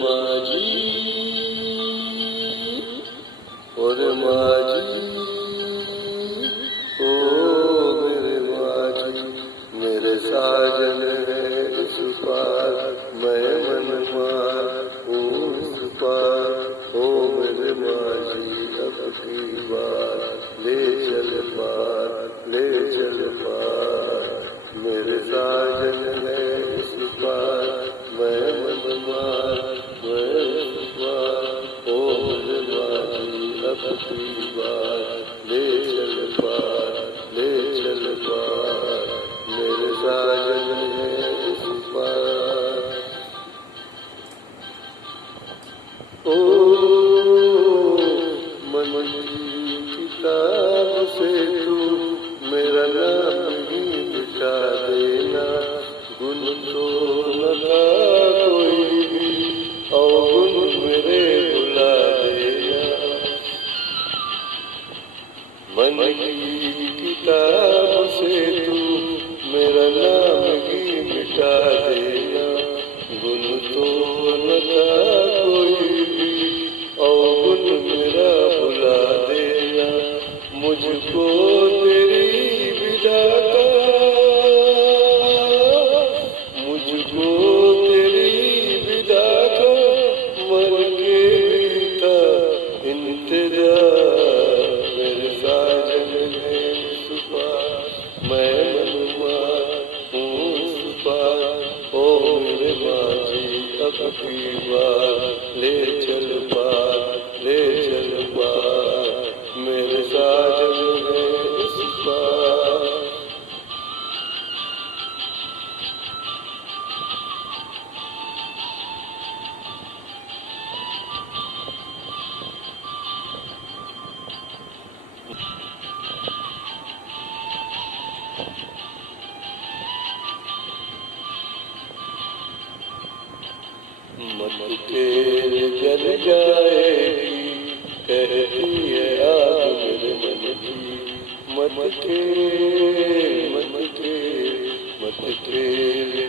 माझी और माझी ओ मेरे माझी मेरे साजन है इस पार मैं मनमार हूँ इस पार ओ मेरे माझी अब की बार ले चल पार ले चल पार मेरे साजन है इस पार मैं मनमार मैं इस पार ओ मेरे माझी अब की बार ले चल पार ले चल पार मेरे साजन है इस पार ओ मन की किताब से तू मेरा नाम ही मिटा देना गुण तो न था कोई भी अवगुण मेरे भुला देना मन की किताब से तू मेरा नाम ही मिटा देना गुण तो न था कोई भी अवगुण मेरा भुला देना मुझको तेरी विदा का मुझको तेरी विदा का मन के बीता इंतजार मेरे साजन है इस पार मैं मनमार हूँ इस पार ओ मेरे माझी अब की बार ले चल पार ले चल पार मेरे साजन है इस पार मत तेरे जल जाएगी कहती है आग मेरे मन की मत तेरे